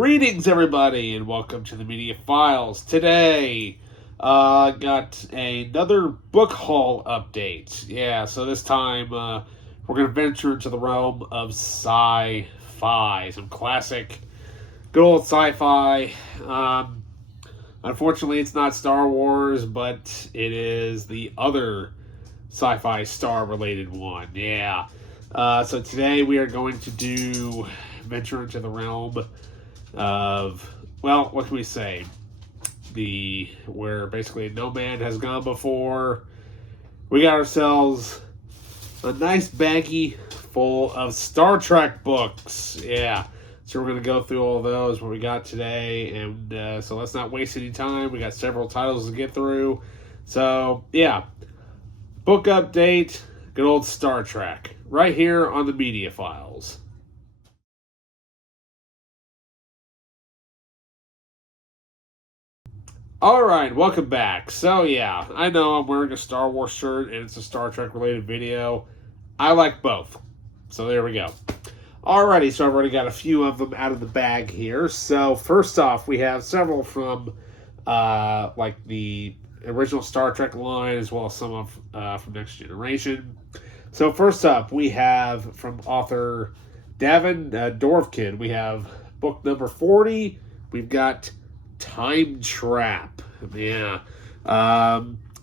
Greetings, everybody, and welcome to the Media Files. Today, got another book haul update. Yeah, so this time, we're going to venture into the realm of sci-fi. Some classic, good old sci-fi. Unfortunately, it's not Star Wars, but it is the other sci-fi star-related one. Yeah. So today we are going to venture into the realm of, well, what can we say? Where basically no man has gone before. We got ourselves a nice baggie full of Star Trek books. Yeah. So we're going to go through all those, what we got today. And so let's not waste any time. We got several titles to get through. So, yeah. Book update, good old Star Trek. Right here on the Media Files. Alright, welcome back. So yeah, I know I'm wearing a Star Wars shirt and it's a Star Trek related video. I like both. So there we go. Alrighty, so I've already got a few of them out of the bag here. So first off, we have several from like the original Star Trek line as well as some of from Next Generation. So first up, we have from author Davin Dovkin, we have book number 40. We've got Time Trap. Yeah.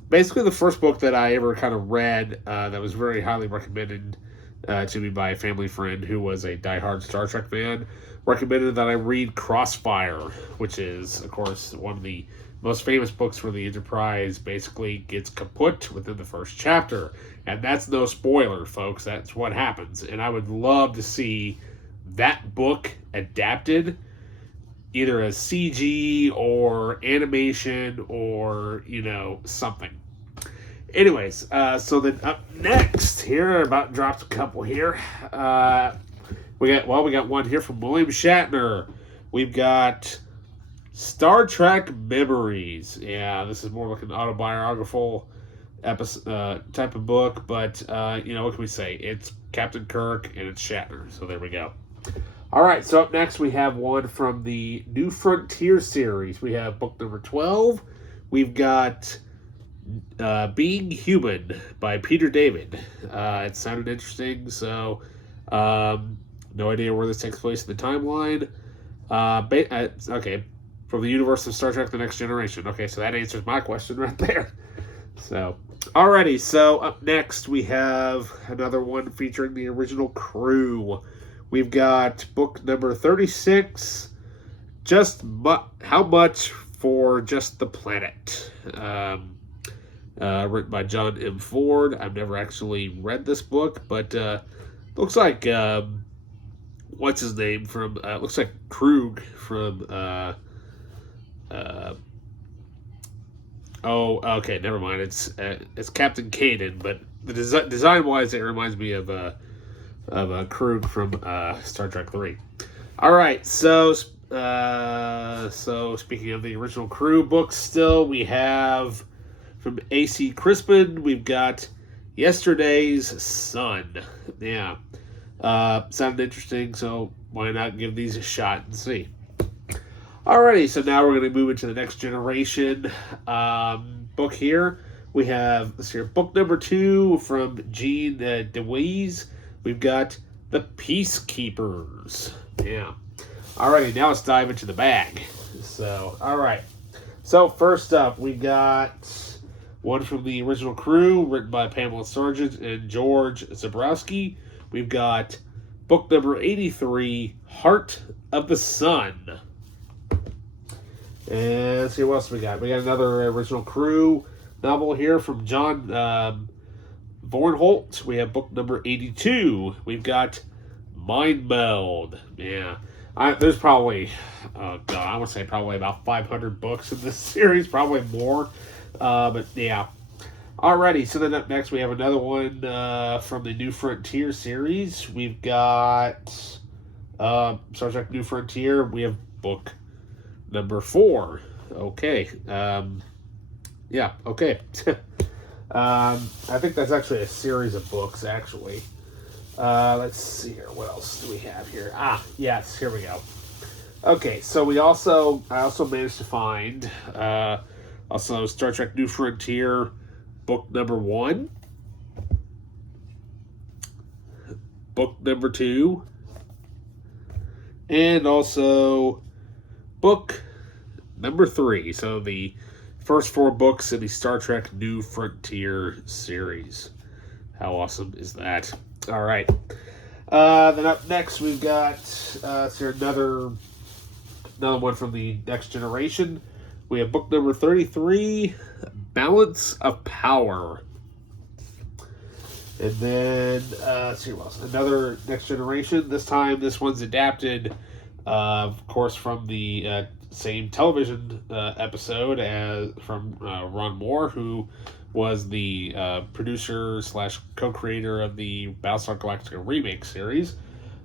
Basically the first book that I ever kind of read that was very highly recommended to me by a family friend who was a diehard Star Trek fan, recommended that I read Crossfire, which is, of course, one of the most famous books where the Enterprise basically gets kaput within the first chapter. And that's no spoiler, folks. That's what happens. And I would love to see that book adapted either as CG or animation or, something. Anyways, so then up next here, about dropped a couple here. We got one here from William Shatner. We've got Star Trek Memories. Yeah, this is more like an autobiographical episode type of book, but what can we say? It's Captain Kirk and it's Shatner, so there we go. All right, so up next we have one from the New Frontier series. We have book number 12. We've got Being Human by Peter David. It sounded interesting, so no idea where this takes place in the timeline. Okay, from the universe of Star Trek The Next Generation. Okay, so that answers my question right there. So, alrighty, so up next we have another one featuring the original crew. We've got book number 36, How Much for Just the Planet, written by John M. Ford. I've never actually read this book, but looks like, what's his name from, looks like Krug from, oh, okay, never mind. It's Captain Kanan, but the design-wise, it reminds me of Krug from Star Trek 3. All right, so speaking of the original crew books, still we have from A.C. Crispin. We've got Yesterday's Sun. Yeah, sounded interesting. So why not give these a shot and see? Alrighty, so now we're going to move into the Next Generation book here. We have book number 2 from Gene DeWeese. We've got The Peacekeepers. Yeah. Alrighty, now let's dive into the bag. So, alright. So, first up, we got one from the original crew, written by Pamela Sargent and George Zabrowski. We've got book number 83, Heart of the Sun. And let's see what else we got. We got another original crew novel here from John Vornholt. We have book number 82. We've got Mind Meld. Yeah. There's probably, I would say probably about 500 books in this series, probably more. But yeah. Alrighty, so then up next we have another one from the New Frontier series. We've got Star Trek New Frontier. We have book number 4. Okay. Yeah, okay. I think that's actually a series of books, actually. Let's see here. What else do we have here? Yes, here we go. Okay, so I also managed to find also Star Trek New Frontier book number 1, book number 2, and also book number 3. So the first 4 books in the Star Trek New Frontier series. How awesome is that? All right. Then up next we've got another one from the Next Generation. We have book number 33, Balance of Power. And then, let's see what else. Another Next Generation. This time, this one's adapted, of course, from the same television episode as from Ron Moore, who was the producer / co-creator of the Battlestar Galactica remake series.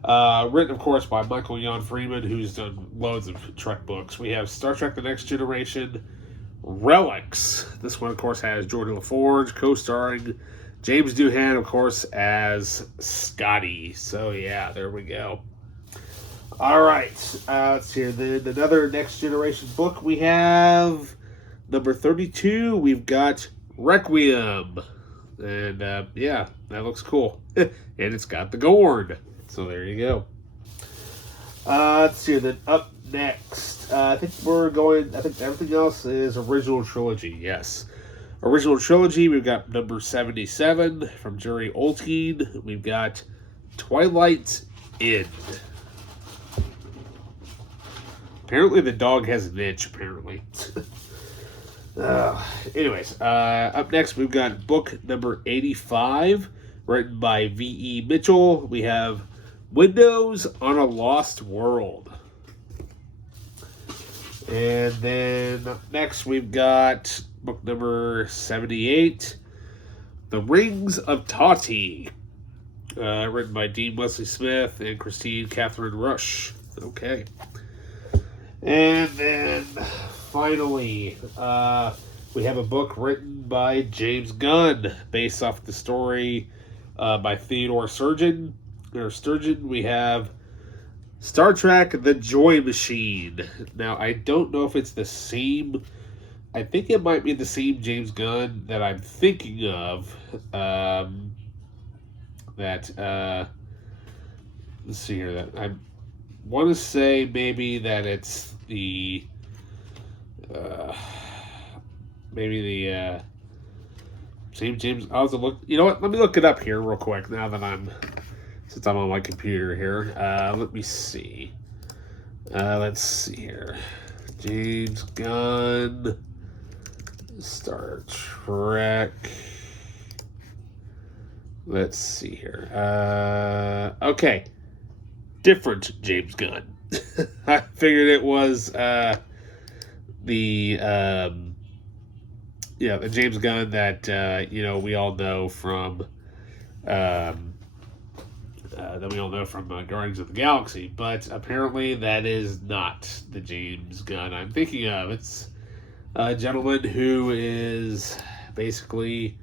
Written, of course, by Michael Jan Freeman, who's done loads of Trek books. We have Star Trek The Next Generation, Relics. This one, of course, has Geordi LaForge co-starring James Doohan, of course, as Scotty. So, yeah, there we go. All right. Let's see here. Then another Next Generation book. We have number 32. We've got Requiem. And, yeah, that looks cool. And it's got the Gorn. So there you go. Let's see. Then up next, I think everything else is original trilogy. Yes. Original trilogy, we've got number 77 from Jerry Oltkein. We've got Twilight's End. Apparently the dog has an itch, apparently. Anyways, up next we've got book number 85, written by V.E. Mitchell. We have Windows on a Lost World. And then up next we've got book number 78, The Rings of Tati, written by Dean Wesley Smith and Christine Catherine Rush. Okay. And then finally, we have a book written by James Gunn, based off the story by Theodore Sturgeon. We have Star Trek The Joy Machine. Now, I don't know if it's the same. I think it might be the same James Gunn that I'm thinking of. Let's see here. That I want to say maybe that it's the same James. I'll have to look. You know what? Let me look it up here real quick. Now that since I'm on my computer here. Let me see. Let's see here. James Gunn, Star Trek. Let's see here. Okay. Different James Gunn. I figured it was the James Gunn that we all know from Guardians of the Galaxy, but apparently that is not the James Gunn I'm thinking of. It's a gentleman who is basically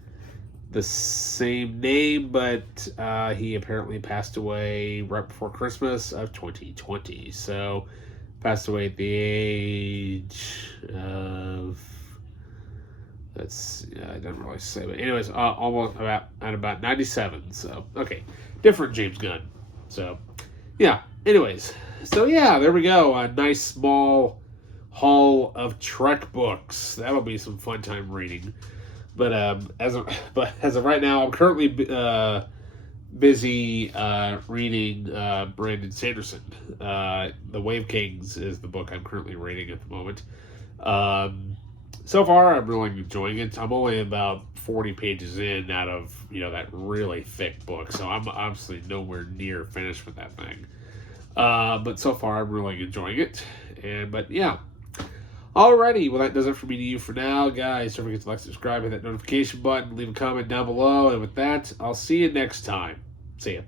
the same name, but he apparently passed away right before Christmas of 2020. So, passed away at the age of, I didn't really say, but anyways, almost about 97. So, okay, different James Gunn. So, yeah. Anyways, so yeah, there we go. A nice small haul of Trek books. That'll be some fun time reading. But as of right now, I'm currently busy reading Brandon Sanderson. The Wave Kings is the book I'm currently reading at the moment. So far, I'm really enjoying it. I'm only about 40 pages in out of that really thick book, so I'm obviously nowhere near finished with that thing. But so far, I'm really enjoying it. But yeah. Alrighty, well that does it for me to you for now, guys. Don't forget to like, subscribe, hit that notification button, leave a comment down below, and with that, I'll see you next time. See ya.